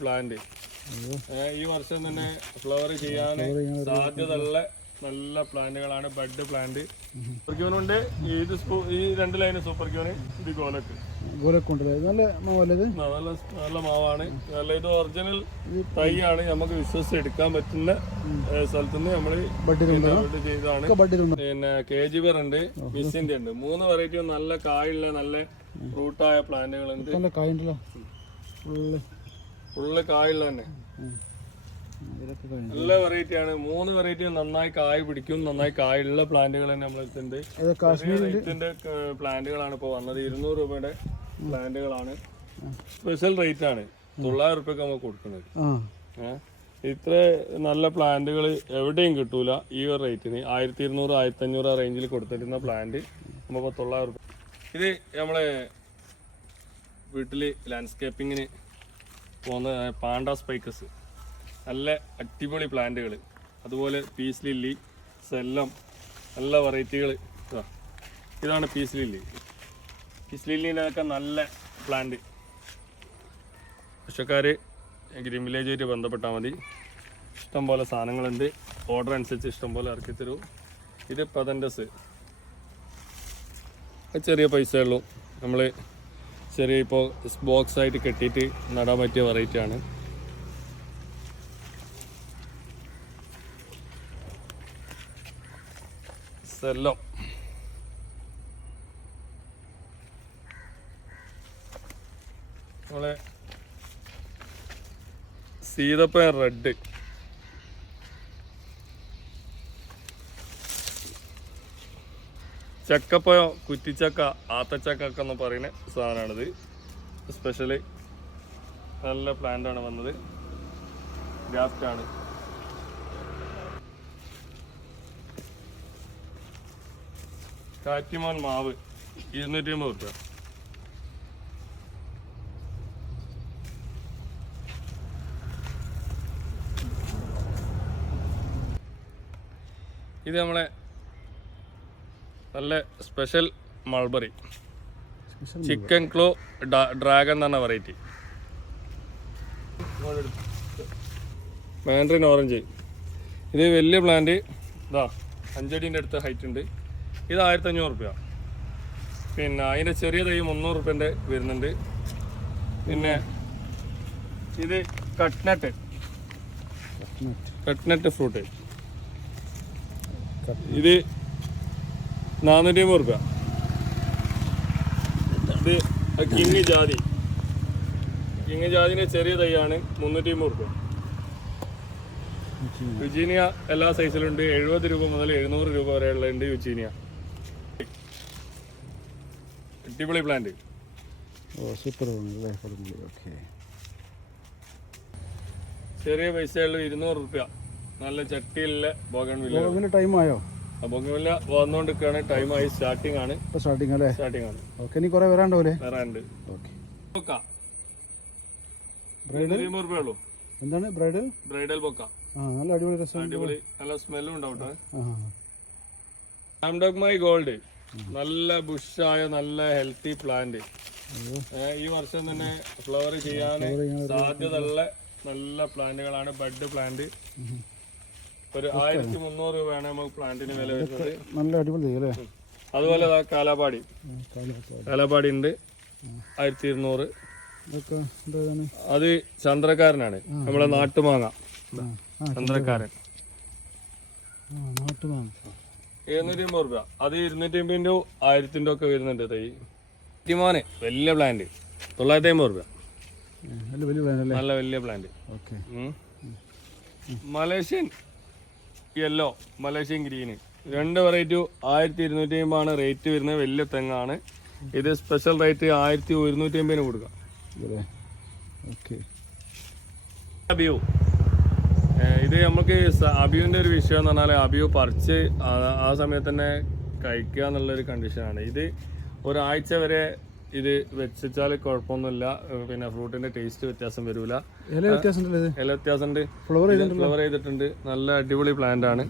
Plant ഈ വർഷം തന്നെ ഫ്ലവർ ചെയ്യാൻ സാധ്യതയുള്ള നല്ല പ്ലാന്റുകളാണ്. ബഡ് പ്ലാന്റ് സൂപ്പർ ക്യൂനുണ്ട്. ഈ 2 ലൈന് സൂപ്പർ ക്യൂന്, ഇത് ഗോലക്ക് നല്ല മാവാണ്. നല്ല ഇത് ഒറിജിനൽ തൈയാണ്. നമുക്ക് വിശ്വസിച്ച് എടുക്കാൻ പറ്റുന്ന സ്ഥലത്തുനിന്ന് നമ്മൾ ബഡ് ചെയ്താണ്. പിന്നെ KGBR ഉണ്ട്, വിസിന്റെ ഉണ്ട്. 3 വെറൈറ്റി നല്ല കായുള്ള നല്ല ഫ്രൂട്ടായ പ്ലാന്റുകളുണ്ട്. ഫുള്ള് കായുള്ള തന്നെ നല്ല വെറൈറ്റി ആണ്. 3 വെറൈറ്റി നന്നായി കായ് പിടിക്കും. നന്നായി കായുള്ള പ്ലാന്റുകൾ തന്നെ നമ്മളെടുത്തുണ്ട്. ഇതിന്റെ പ്ലാന്റുകളാണ് ഇപ്പോൾ വന്നത്. 200 രൂപയുടെ പ്ലാന്റുകളാണ്. സ്പെഷ്യൽ റേറ്റ് ആണ്. 900 രൂപയ്ക്ക് നമുക്ക് കൊടുക്കുന്നത്. ഇത്ര നല്ല പ്ലാന്റുകൾ എവിടെയും കിട്ടൂല ഈ ഒരു റേറ്റിന്. 1200 1500 റേഞ്ചിൽ കൊടുത്തിരുന്ന പ്ലാന്റ് നമുക്ക് 900 രൂപ. ഇത് നമ്മളെ വീട്ടില് ലാൻഡ്സ്കേപ്പിങ്ങിന് പോകുന്ന പാണ്ട സ്പൈക്കസ്, നല്ല അടിപൊളി പ്ലാന്റുകൾ. അതുപോലെ പീസ് ലില്ലി, സെല്ലം, നല്ല വെറൈറ്റികൾ. ഇതാണ് പീസ് ലില്ലി. പീസ് ലില്ലിനൊക്കെ നല്ല പ്ലാന്റ്. കൃഷിക്കാർ ഗ്രീൻ വില്ലേജുമായിട്ട് ബന്ധപ്പെട്ടാൽ മതി. ഇഷ്ടംപോലെ സാധനങ്ങളുണ്ട്. ഓർഡർ അനുസരിച്ച് ഇഷ്ടംപോലെ ഇറക്കി തരും. ഇത് പതൻഡസ്, ചെറിയ പൈസ ഉള്ളൂ. നമ്മൾ ചെറിയ ഇപ്പോൾ ബോക്സ് ആയിട്ട് കെട്ടിയിട്ട് നടാൻ പറ്റിയ വെറൈറ്റി ആണ്. സെല്ലോ, നമ്മളെ സീതപ്പഴം റെഡ്, ചക്കപ്പഴം, കുറ്റിച്ചക്ക, ആത്തച്ചക്ക ഒക്കെ എന്ന് പറയുന്ന സാധനമാണിത്. സ്പെഷ്യല് നല്ല പ്ലാന്റാണ് വന്നത്. ഗ്രാഫ്റ്റാണ്. കാറ്റിമോൻ മാവ് 250 രൂപ. ഇത് നമ്മളെ നല്ല സ്പെഷ്യൽ മൾബറി, ചിക്കൻ ക്ലോ ഡ്രാഗൺ എന്ന് പറഞ്ഞ വെറൈറ്റി. മാൻഡറിൻ ഓറഞ്ച്, ഇത് വലിയ പ്ലാന്റ്. ഇതാ 5 അടിൻ്റെ അടുത്ത് ഹൈറ്റ് ഉണ്ട്. ഇത് 1500 രൂപ. പിന്നെ അതിൻ്റെ ചെറിയ തൈ 300 രൂപേൻ്റെ വരുന്നുണ്ട്. പിന്നെ ഇത് കട്ട്നട്ട് ഫ്രൂട്ട്, ഇത് 450 രൂപ. ഇത് കിങ് ജാതിൻ്റെ ചെറിയ തൈയാണ് 350 രൂപ. യുജീനിയ എല്ലാ സൈസിലുണ്ട്. 70 രൂപ മുതൽ 700 രൂപ വരെയുള്ളതുണ്ട് യുജീനിയ. അടിപൊളി പ്ലാന്റ്. ചെറിയ പൈസയുള്ളൂ 200 രൂപ. നല്ല ചട്ടിയിലുള്ള ബോഗൺവില്ല. ടൈമായോ? ബോഗൺവില്ല വന്നുകൊണ്ടിരിക്കുകയാണ്. ടൈമായി. സ്റ്റാർട്ടിംഗ് ആണ്. സ്റ്റാർട്ടിംഗ് ആണ്. വരാനുണ്ട്. രൂപയുള്ളൂ. എന്താണ് ബ്രൈഡൽ ബൊക്ക. നല്ല അടിപൊളി. നല്ല സ്മെല്ലും ഉണ്ടാവട്ടെ. ആംഡോഗ്മൈ ഗോൾഡ്, നല്ല ബുഷായ നല്ല ഹെൽത്തി പ്ലാന്റ്. ഈ വർഷം തന്നെ ഫ്ലവർ ചെയ്യാൻ സാധ്യതയുള്ള നല്ല പ്ലാന്റുകളാണ്. Bud plant. ഒരു 1300 രൂപയാണ് നമുക്ക് പ്ലാന്റിന് വില വരുന്നത്. നല്ല അടിപൊളി. അതുപോലെ കാലാപാടി ഉണ്ട് 1200. അത് ചന്ദ്രക്കാരനാണ്, നമ്മളെ നാട്ടുമാങ്ങ. ചന്ദ്രക്കാരൻ 750 രൂപ. അത് 250 1000 ഒക്കെ വരുന്നുണ്ട് തൈ. മോനെ വലിയ പ്ലാന്റ് 950 രൂപ. നല്ല വലിയ plant. Malaysian yellow, Malaysian green, 2 variety 1250 ആണ് റേറ്റ് വരുന്നത്. വലിയ തെങ്ങാണ് ഇത്. സ്പെഷ്യൽ റേറ്റ് 1150 കൊടുക്കാം. അബിയു, ഇത് നമുക്ക് അബിയുവിൻ്റെ ഒരു വിഷയം എന്ന് പറഞ്ഞാൽ അബിയു പറിച്ച് ആ സമയത്ത് തന്നെ കഴിക്കുക എന്നുള്ളൊരു കണ്ടീഷനാണ്. ഇത് ഒരാഴ്ച വരെ ഇത് വെച്ചാൽ കുഴപ്പമൊന്നുമില്ല. പിന്നെ ഫ്രൂട്ടിന്റെ ടേസ്റ്റ് വ്യത്യാസം വരില്ല. ഇല വ്യത്യാസമുണ്ട്. ഫ്ലവർ ചെയ്തിട്ടുണ്ട്. നല്ല അടിപൊളി പ്ലാന്റ് ആണ്.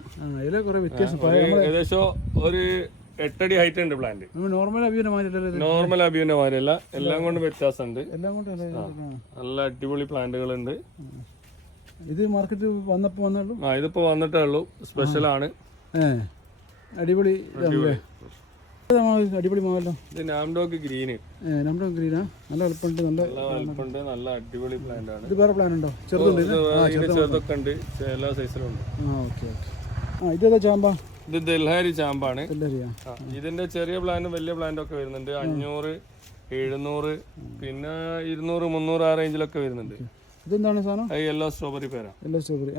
ഏകദേശം ഒരു 8 അടി ഹൈറ്റ് ഉണ്ട് പ്ലാന്റ്. നോർമൽ അബിയുടെ മാതിരി നോർമൽ അബിയുടെ മാതിരിയല്ല, എല്ലാം കൊണ്ട് വ്യത്യാസമുണ്ട്. എല്ലാം കൊണ്ട് നല്ല അടിപൊളി പ്ലാന്റുകളുണ്ട്. ഇത് മാർക്കറ്റ് വന്നപ്പോ വന്നുള്ളൂ. ഇതിപ്പോ വന്നിട്ടേ ഉള്ളൂ. സ്പെഷ്യൽ ആണ്. അടിപൊളി അടിപൊളി മാവല്ലോ. ഇത് നാംഡോക്ക് ഗ്രീന്. നാംഡോക്ക് ഗ്രീനാ? നല്ല എളുപ്പമുണ്ട്. നല്ല എളുപ്പമുണ്ട്. നല്ല അടിപൊളി പ്ലാന്റ് ആണ്. ഇത് വേറെ പ്ലാൻ ഉണ്ടോ? ചെറുതുണ്ട്. ചെറുതൊക്കെ ഉണ്ട്, എല്ലാ സൈസിലും ഉണ്ട്. ഓക്കെ. ഇതേതാ ചാമ്പ? ഇത് ദൽഹാരി ചാമ്പാണ്. ഇതിന്റെ ചെറിയ പ്ലാന്റും വലിയ പ്ലാന്റും ഒക്കെ വരുന്നുണ്ട്. 500, 700, പിന്നെ 200, 300 ആ റേഞ്ചിലൊക്കെ വരുന്നുണ്ട്. ഇതെന്താണ് സാധനം? യെല്ലോ സ്ട്രോബെറി പേരാ. Yellow strawberry.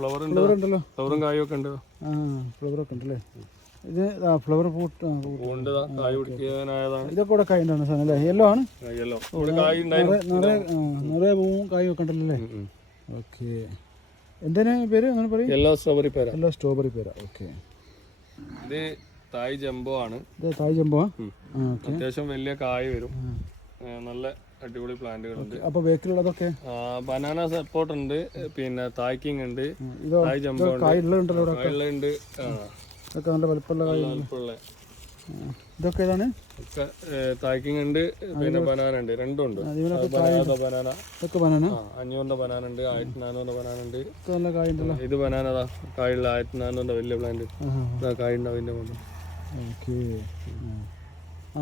ഫ്ലവർ ഉണ്ടല്ലോ. ഫ്ലവറും കായും ഒക്കെ ഉണ്ട്. ഫ്ലവർ ഒക്കെ ഉണ്ടല്ലേ. ഇത് ഫ്ലവർ ഇതൊക്കെ കൂടെ കായ ഉണ്ടാണ് സാധനം അല്ലേ? യെല്ലോ ആണ്. നിറയെ പൂവും കായും ഒക്കെ ഉണ്ടല്ലോ അല്ലേ? ഓക്കെ. എന്തിനാ പേര് അങ്ങനെ പറയും? യെല്ലോ സ്ട്രോബെറി പേരാ. യെല്ലോ സ്ട്രോബെറി പേരാ. ഓക്കെ. ഇത് തായ് ജംബോ ആണ്. ഇത് തായ് ജംബോ. അത്യാവശ്യം വലിയ കായ് വരും. നല്ല അടിപൊളി പ്ലാന്റുകളുണ്ട്. അപ്പൊ ബേക്കിലുള്ളതൊക്കെ ബനാന സപ്പോർട്ട് ഉണ്ട്, പിന്നെ തായ്ക്കിങ് ഉണ്ട്, തായ് ജംബോ ഉണ്ട്. ഇതൊക്കെ നല്ല വലുപ്പമുള്ള ഇതൊക്കെ ഏതാണ്? തായ്ക്കിങ് ഉണ്ട്, പിന്നെ ബനാന ഉണ്ട്. രണ്ടും ഉണ്ട്. ബനാന 500 ബനാന ഉണ്ട്, 1400 ബനാന ഉണ്ട്. നല്ല കായുണ്ടല്ലോ. ഇത് ബനാന കായുള്ള 1400 വലിയ പ്ലാന്റ് കായുണ്ടാവും ഇതിന്റെ മുകളിൽ. ഓക്കെ.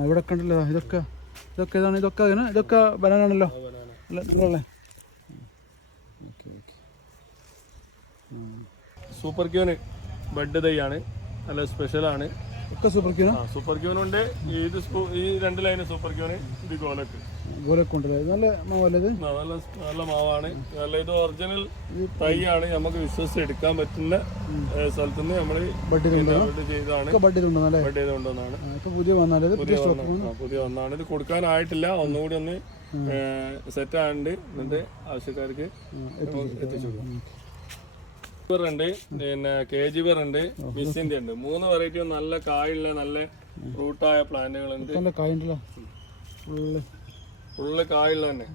ഇവിടെ ഒക്കെ ഉണ്ടല്ലോ. ഇതൊക്കെ ഏതാണ്? ഇതൊക്കെ ബനാന ആണല്ലോ. സൂപ്പർ ക്യൂന് ബഡ് തൈയാണ്. നല്ല സ്പെഷ്യലാണ്. Super queen. സൂപ്പർ ക്യൂനുണ്ട്. ഈ 2 ലൈന് സൂപ്പർ ക്യൂന്. ഇത് ഗോലക്ക് ഉണ്ടല്ലേ. നല്ല മാവല്ലേ ഇത്? നല്ല മാവാണ്. നല്ല ഇത് ഒറിജിനൽ തൈയാണ്. നമുക്ക് വിശ്വസിച്ച് എടുക്കാൻ പറ്റുന്ന സ്ഥലത്തുനിന്ന് നമ്മൾ ബഡ് ചെയ്താണ്. ബഡ് ചെയ്തുകൊണ്ടാണ്. പുതിയ ഒന്നാണ്. ഇത് കൊടുക്കാനായിട്ടില്ല. ഒന്നുകൂടി ഒന്ന് സെറ്റ് ആണ്ട് എന്നിട്ട് ആവശ്യക്കാർക്ക് എത്തിച്ചു കൊടുക്കും. ഉണ്ട്, പിന്നെ KG ഉണ്ട്, മിസ് ഇന്ത്യ ഉണ്ട്. 3 വെറൈറ്റി നല്ല കായുള്ള നല്ല ഫ്രൂട്ടായ പ്ലാന്റുകളുണ്ട്. ഫുള്ള് കായുള്ള തന്നെ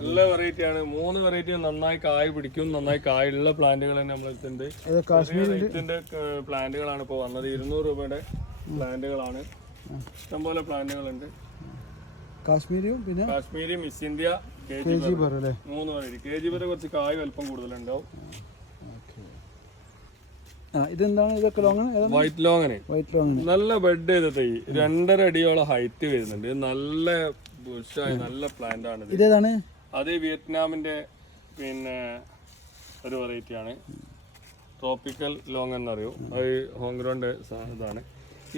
നല്ല വെറൈറ്റിയാണ്. 3 വെറൈറ്റി നന്നായി കായ് പിടിക്കും. നന്നായി കായുള്ള പ്ലാന്റുകൾ തന്നെ നമ്മളെടുത്തുണ്ട്. ഇതിന്റെ പ്ലാന്റുകളാണ് ഇപ്പോൾ വന്നത്. 200 രൂപയുടെ പ്ലാന്റുകളാണ്. ഇഷ്ടംപോലെ പ്ലാന്റുകളുണ്ട്. Kashmiri, Miss India, KG 3 variety. KG കുറച്ച് കായ് വലുപ്പം കൂടുതലുണ്ടാവും. വൈറ്റ് ലോങ്ങിന് നല്ല ബെഡ് ചെയ്ത തൈ. 2.5 അടിയോളം ഹൈറ്റ് വരുന്നുണ്ട്. നല്ല ബുഷായി നല്ല പ്ലാന്റ് ആണ്. അത് വിയറ്റ്നാമിന്റെ പിന്നെ ഒരു വെറൈറ്റി ആണ്. ട്രോപ്പിക്കൽ ലോങ് എന്നറിയോ. അത് ഹോംഗ്രോന്റെ ഇതാണ്.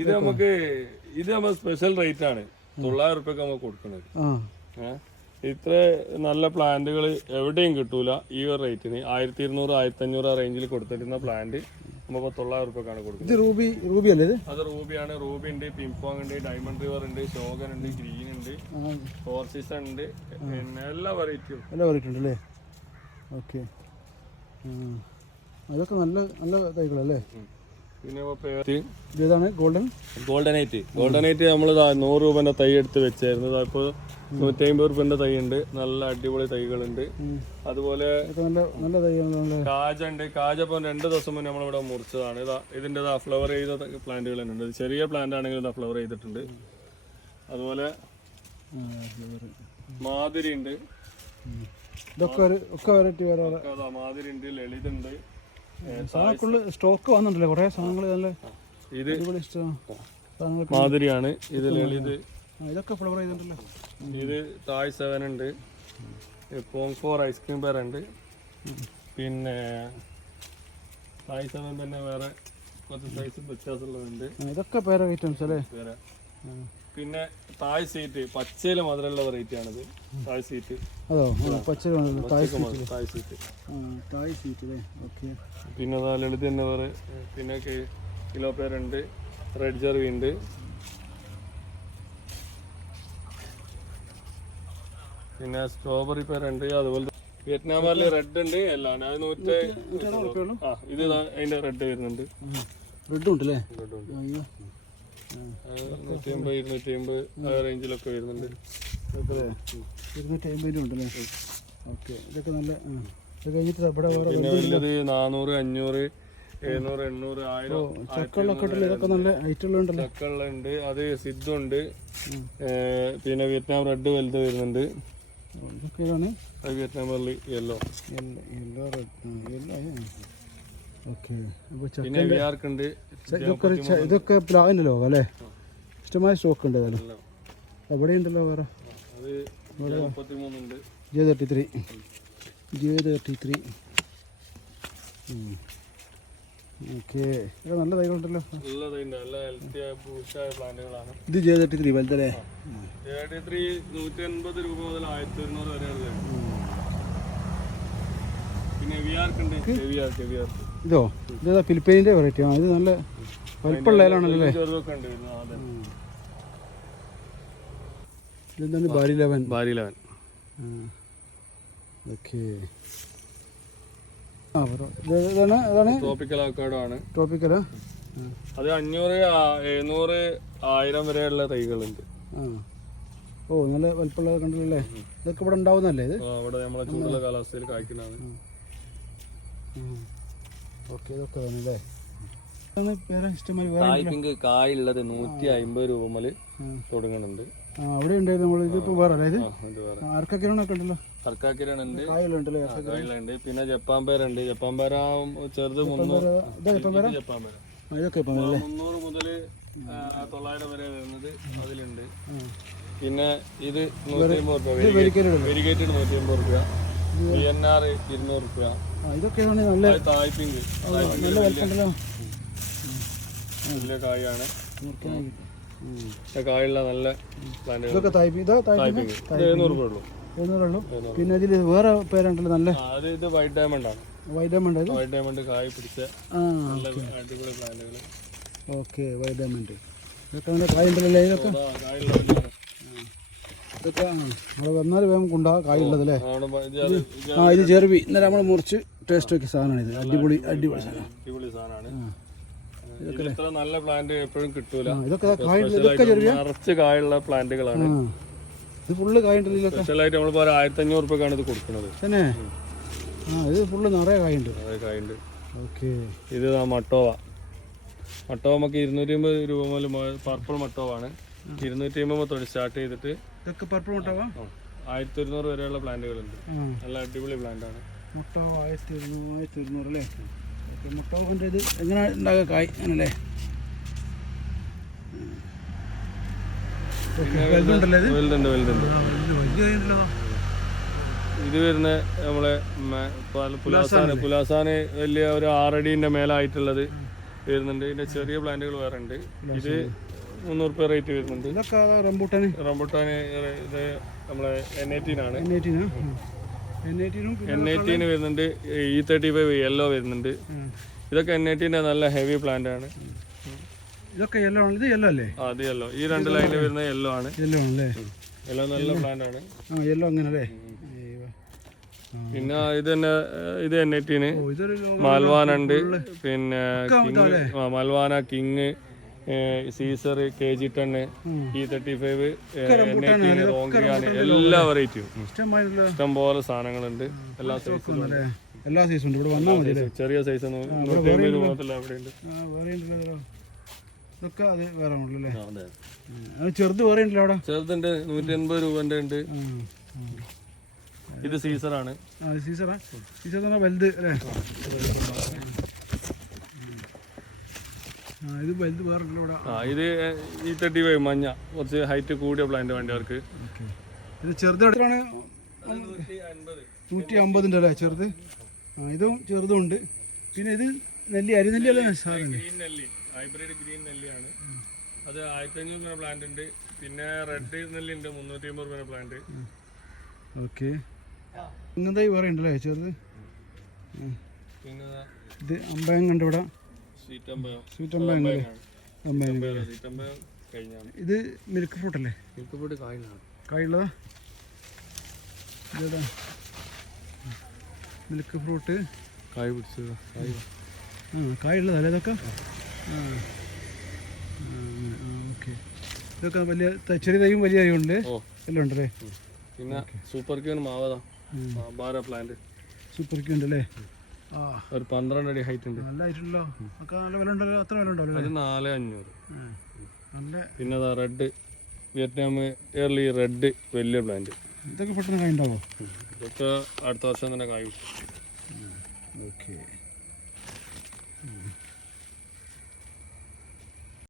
ഇത് നമ്മൾ സ്പെഷ്യൽ റേറ്റ് ആണ്. 900 റുപ്യക്ക് നമുക്ക് കൊടുക്കുന്നത്. ഇത്ര നല്ല പ്ലാന്റുകൾ എവിടെയും കിട്ടൂല ഈ ഒരു റേറ്റിന്. 1200, 1500 ആ റേഞ്ചിൽ കൊടുത്തിരുന്ന പ്ലാന്റ് നമുക്ക് 900 റുപ്യക്കാണ് കൊടുക്കുന്നത്. അത് റൂബിയാണ്. റൂബി ഉണ്ട്, പിംപോങ് ഉണ്ട്, ഡയമണ്ട് റിവർ ഉണ്ട്, ഷോഗൻ ഉണ്ട്, ഗ്രീൻ ഉണ്ട്, ഫോർ സീസൺ ഉണ്ട്, പിന്നെ എല്ലാ വെറൈറ്റിയും ഉണ്ടല്ലേ. ഓക്കെ. അതൊക്കെ നല്ല നല്ല തൈകളല്ലേ. പിന്നെ ഗോൾഡനൈറ്റ് നമ്മൾ 100 രൂപന്റെ തൈ എടുത്ത് വെച്ചായിരുന്നു. ഇപ്പോൾ 150 രൂപന്റെ തൈ ഉണ്ട്. നല്ല അടിപൊളി തൈകളുണ്ട്. അതുപോലെ കാജ ഉണ്ട്. കാജ ഇപ്പം 2 ദിവസം മുന്നേ നമ്മളിവിടെ മുറിച്ചതാണ്. ഇതിന്റെ ഫ്ലവർ ചെയ്ത പ്ലാന്റുകൾ തന്നെ ഉണ്ട്. ചെറിയ പ്ലാന്റ് ആണെങ്കിൽ ഫ്ലവർ ചെയ്തിട്ടുണ്ട്. അതുപോലെ മാതിരി ഉണ്ട്. മാതിരി ഉണ്ട്, ലളിത് ഉണ്ട്. സ്റ്റോക്ക് വന്നിട്ടില്ല കുറെ സാധനങ്ങൾ. ഇത് മാതിരിയാണ്. ഇത് ലളിത്. ഇതൊക്കെ ഫ്ലവർ ചെയ്തിട്ടുണ്ടല്ലോ. ഇത് തായ് 7 ഉണ്ട്. പോങ് 4 ഐസ്ക്രീം പേര ഉണ്ട്. പിന്നെ തായ് 7 തന്നെ വേറെ കുറച്ച് സൈസ് വ്യത്യാസമുള്ളതുണ്ട്. ഇതൊക്കെ പേര ഐറ്റംസ് അല്ലേ. പിന്നെ തായ് സീറ്റ് പച്ചയില മധുരമുള്ള വെറൈറ്റി ആണിത്. തായ് സീറ്റ്. പിന്നെ ലളിത് തന്നെ വേറെ. പിന്നെ കിലോ പേരുണ്ട്, റെഡ് ജെർവി ഉണ്ട്. പിന്നെ സ്ട്രോബെറി പേരുണ്ട്. അതുപോലെ വിയറ്റ്നാമിൽ റെഡ് ഉണ്ട്. എല്ലാം അത് 100. ഇത് അതിന്റെ റെഡ് വരുന്നുണ്ട്. റെഡ് ഉണ്ടല്ലേ. 150, 250 ആ റേഞ്ചിലൊക്കെ വരുന്നുണ്ട്. 250 ഉണ്ടല്ലേ. ഓക്കെ. ഇതൊക്കെ നല്ല. പിന്നെ വലുത് 400, 500, 700, 800, 1000. ചക്കളൊക്കെ ഉണ്ടല്ലോ, ഇതൊക്കെ നല്ല ഐറ്റുകളുണ്ടല്ലോ. ചക്കളുണ്ട്, അത് സിദ്ധുണ്ട്, പിന്നെ വിയറ്റ്നാം റെഡ് വലുത് വരുന്നുണ്ട്. ഇതൊക്കെയാണ് അത് വിയറ്റ്നാം വെള്ളി യെല്ലോ. Yellow red okay. അപ്പോൾ പിന്നെ വിയാർക്കുണ്ട്. ഇതൊക്കെ പ്ലാവിൻ്റെ ലോകം അല്ലേ? ഇഷ്ടമായ സ്റ്റോക്ക് ഉണ്ട് ഏതായാലും. എവിടെ ഉണ്ടല്ലോ വേറെ? അത് 33 ഉണ്ട്. J33 okay. നല്ല തൈകളുണ്ടല്ലോ. നല്ല തൈയുണ്ട്, നല്ല ഹെൽത്തി ആയ ബൂസ്റ്റായ പ്ലാന്റുകളാണ്. ഇത് J33 വലുതല്ലേ? J33 180 രൂപ മുതൽ 1100 വരെ ഉള്ളത്. പിന്നെ വിയാർക്കുണ്ട്. ഇതോ ഇതാ ഫിലിപ്പൈനിൻ്റെ വെറൈറ്റി ആണ്. ഇത് നല്ല വലിപ്പമുള്ള ഇലാണല്ലോ. ചെറുതൊക്കെ ഉണ്ട്. ഇതെന്താണ് ബാരി 11? ഓക്കെ. ഇതാണ് ട്രോപ്പിക്കൽ അവക്കാഡോ ആണ്. ട്രോപ്പിക്കലാ? അത് 500, 700, 1000 വരെയുള്ള തൈകളുണ്ട്. ഓ നല്ല വലിപ്പമുള്ളത് കണ്ടല്ലേ. ഇതൊക്കെ ഇവിടെ ഉണ്ടാവുന്നല്ലേ? ഇത് ഇവിടെ നമ്മളെ ചൂടുള്ള കാലാവസ്ഥയിൽ കായ്ക്കുന്നതാണ്. ഓക്കെ. ഇതൊക്കെ തന്നെ വേറെ ഇഷ്ടമായി തായ്പിങ്ക് കായുള്ളത് 150 രൂപ മുതൽ തുടങ്ങുന്നുണ്ട്. അവിടെ ഉണ്ടായിരുന്നു നമ്മൾ. ഇതിപ്പോൾ വേറെ അല്ലേ? ഇത് അർക്കാക്കിരണൊക്കെ ഉണ്ടല്ലോ. അർക്കാക്കിരണുണ്ട്, കായലുണ്ടല്ലോ. കായലുണ്ട്. പിന്നെ ജപ്പാൻ പേരുണ്ട്. ജപ്പാൻ പേര ചെറുത് 300. ജപ്പാൻ പേര ഇതൊക്കെ 300 മുതൽ 900 വരെ വരുന്നത് അതിലുണ്ട്. പിന്നെ ഇത് 150 രൂപ, വെരിഗേറ്റഡ് 150 രൂപ, PNR 200 രൂപ. ഇതൊക്കെയാണ് നല്ല തായ്പിങ്ക്. നല്ല വലിപ്പമുണ്ടല്ലോ. നല്ല കായാണ്, കായുള്ള നല്ല പ്ലാന്റുകൾ. ഇതൊക്കെ തായ്പിങ് 700 രൂപ ഉള്ളൂ. പിന്നെ ഇതിൽ വേറെ പേരുണ്ടല്ലോ നല്ല. അത് ഇത് വൈറ്റ് ഡയമണ്ട് ആണ്. White diamond. വൈറ്റ് ഡയമണ്ട് കായ് പിടിച്ച നല്ല അടിപൊളി പ്ലാന്റുകൾ. ഓക്കെ. വൈറ്റ് ഡയമണ്ട് ഇതൊക്കെ നല്ല കായുണ്ടല്ലേ? ഇതൊക്കെ ഇതൊക്കെ നമ്മൾ വന്നാൽ വേഗം കൊണ്ടാ കായുള്ളതല്ലേ? ഇത് ചെറുവി ഇന്നലെ നമ്മൾ മുറിച്ച് ടേസ്റ്റ് നോക്കിയ സാധനമാണ് ഇത്. അടിപൊളി സാധനമാണ്. ഇത്ര നല്ല പ്ലാന്റ് എപ്പോഴും കിട്ടൂല. ഇതൊക്കെ നിറച്ച് കായുള്ള പ്ലാന്റുകളാണ്. ഇത് ഫുള്ള് കായുണ്ടല്ലോ. സ്പെഷ്യലായിട്ട് നമ്മളിപ്പോ 1500 രൂപക്കാണ് ഇത് കൊടുക്കുന്നത് തന്നെ. ഇത് ഫുള്ള് നിറയെ കായുണ്ട്. ഓക്കെ. ഇത് മട്ടോവ. മട്ടോവ നമുക്ക് 250 രൂപ മുതൽ പർപ്പിൾ മട്ടോവാണ്. 250 തൊട്ട് സ്റ്റാർട്ട് ചെയ്തിട്ട് ഇതൊക്കെ പർപ്പിൾ മട്ടോവ 1200 വരെയുള്ള പ്ലാന്റുകളുണ്ട്. നല്ല അടിപൊളി പ്ലാന്റ് ആണ്. മട്ടോവ 1200 അല്ലേ? മുട്ടോവിൻ്റെ ഇത് എങ്ങനെ ഉണ്ടാകുക കായ് അങ്ങനല്ലേ? ഇത് വരുന്ന നമ്മളെ പുലാസാന് വലിയ ഒരു 6 അടീൻ്റെ മേലായിട്ടുള്ളത് വരുന്നുണ്ട്. ഇതിന്റെ ചെറിയ പ്ലാന്റുകൾ വേറെ ഉണ്ട്. ഇത് 300 രൂപ റേറ്റ് വരുന്നുണ്ട്. റംബൂട്ടാന് ഇത് നമ്മളെ N18 ആണ്. N18 വരുന്നുണ്ട്. E35 യെല്ലോ വരുന്നുണ്ട്. ഇതൊക്കെ N18 നല്ല ഹെവി പ്ലാന്റ് ആണ്. ഇതൊക്കെ യെല്ലോ ആണ്. ഇത് യെല്ലോ അല്ലേ? അത് യെല്ലോ. ഈ 2 ലൈനിൽ വരുന്ന യെല്ലോ ആണ്. യെല്ലോ ആണല്ലേ? യെല്ലോ നല്ല പ്ലാന്റ് ആണ്. യെല്ലോ അങ്ങനല്ലേ? പിന്നെ ഇത് തന്നെ ഇത് N18 മാൽവാന ഉണ്ട്. പിന്നെ മാൽവാന, king, Caesar, KG10, E35, N18, റോങ്ക്രിയാണ്. എല്ലാ വെറൈറ്റിയും ഇഷ്ടംപോലെ സാധനങ്ങളുണ്ട്. എല്ലാ സൈസും ഇവിടെ വന്നാൽ മതി. ചെറിയ സൈസ് 150 രൂപ അവിടെ ഉണ്ട്. ഇതൊക്കെ അത് വേറെ ഉണ്ടല്ലേ? ചെറുത് വേറെ ഉണ്ടല്ലോ അവിടെ. ചെറുതുണ്ട് 180 രൂപന്റെ ഉണ്ട്. ഇത് സീസറാണ്. സീസർ വലുത് അല്ലേ? ഇത് വലുത് വേറെ ഇത് E35 മഞ്ഞ, കുറച്ച് ഹൈറ്റ് കൂടിയ പ്ലാന്റ് വേണ്ടവർക്ക്. ഇത് ചെറുത് എവിടെയാണ്? 150 അല്ലേ ചെറുത്? ഇതും ചെറുതും ഉണ്ട്. പിന്നെ ഇത് നെല്ലി, അരിനെല്ലി അല്ലേ സാധനം? ഗ്രീൻ നെല്ലി, ഹൈബ്രിഡ് ഗ്രീൻ നെല്ലിയാണ്. അത് 1500 രൂപ പ്ലാന്റ് ഉണ്ട്. പിന്നെ റെഡ് നെല്ലി ഉണ്ട് 350 രൂപ പ്ലാന്റ്. ഓക്കെ. ഇങ്ങനത്തെ വേറെ ഉണ്ടല്ലേ ചെറുത്? പിന്നെ ഇത് അമ്പയം കണ്ട് ഇവിടെ. സ്വീറ്റ് അമ്പയം. ഇത് മിൽക്ക് ഫ്രൂട്ട് അല്ലേ? മിൽക്ക് ഫ്രൂട്ട് കായുള്ളതാ? ഇതാ മിൽക്ക് ഫ്രൂട്ട് കായ് പിടിച്ചത്. കായുള്ളതല്ലേ ഇതൊക്കെ? ഓക്കെ. ഇതൊക്കെ വലിയ ചെറിയ തൈയും വലിയ തൈയും ഉണ്ട്. എല്ലാം ഉണ്ടല്ലേ? പിന്നെ സൂപ്പർ ക്യൂൺ മാവതാ പ്ലാന്റ്. സൂപ്പർ ക്യൂ ഉണ്ടല്ലേ? ആ ഒരു 12 അടി ഹൈറ്റ് ഉണ്ട്. നല്ല ആയിട്ടുണ്ടല്ലോ. ഒക്കെ നല്ല വില ഉണ്ടല്ലോ. അത്ര വില ഉണ്ടല്ലോ. അത് 4500. നല്ല പിന്നെ അതാ റെഡ് വിയറ്റ്നാം എയർലി റെഡ് വലിയ പ്ലാന്റ്. ഇതൊക്കെ പെട്ടെന്ന് കായ് ഉണ്ടാവോ? ഇതൊക്കെ അടുത്ത വർഷം തന്നെ കായ്. ഓക്കെ.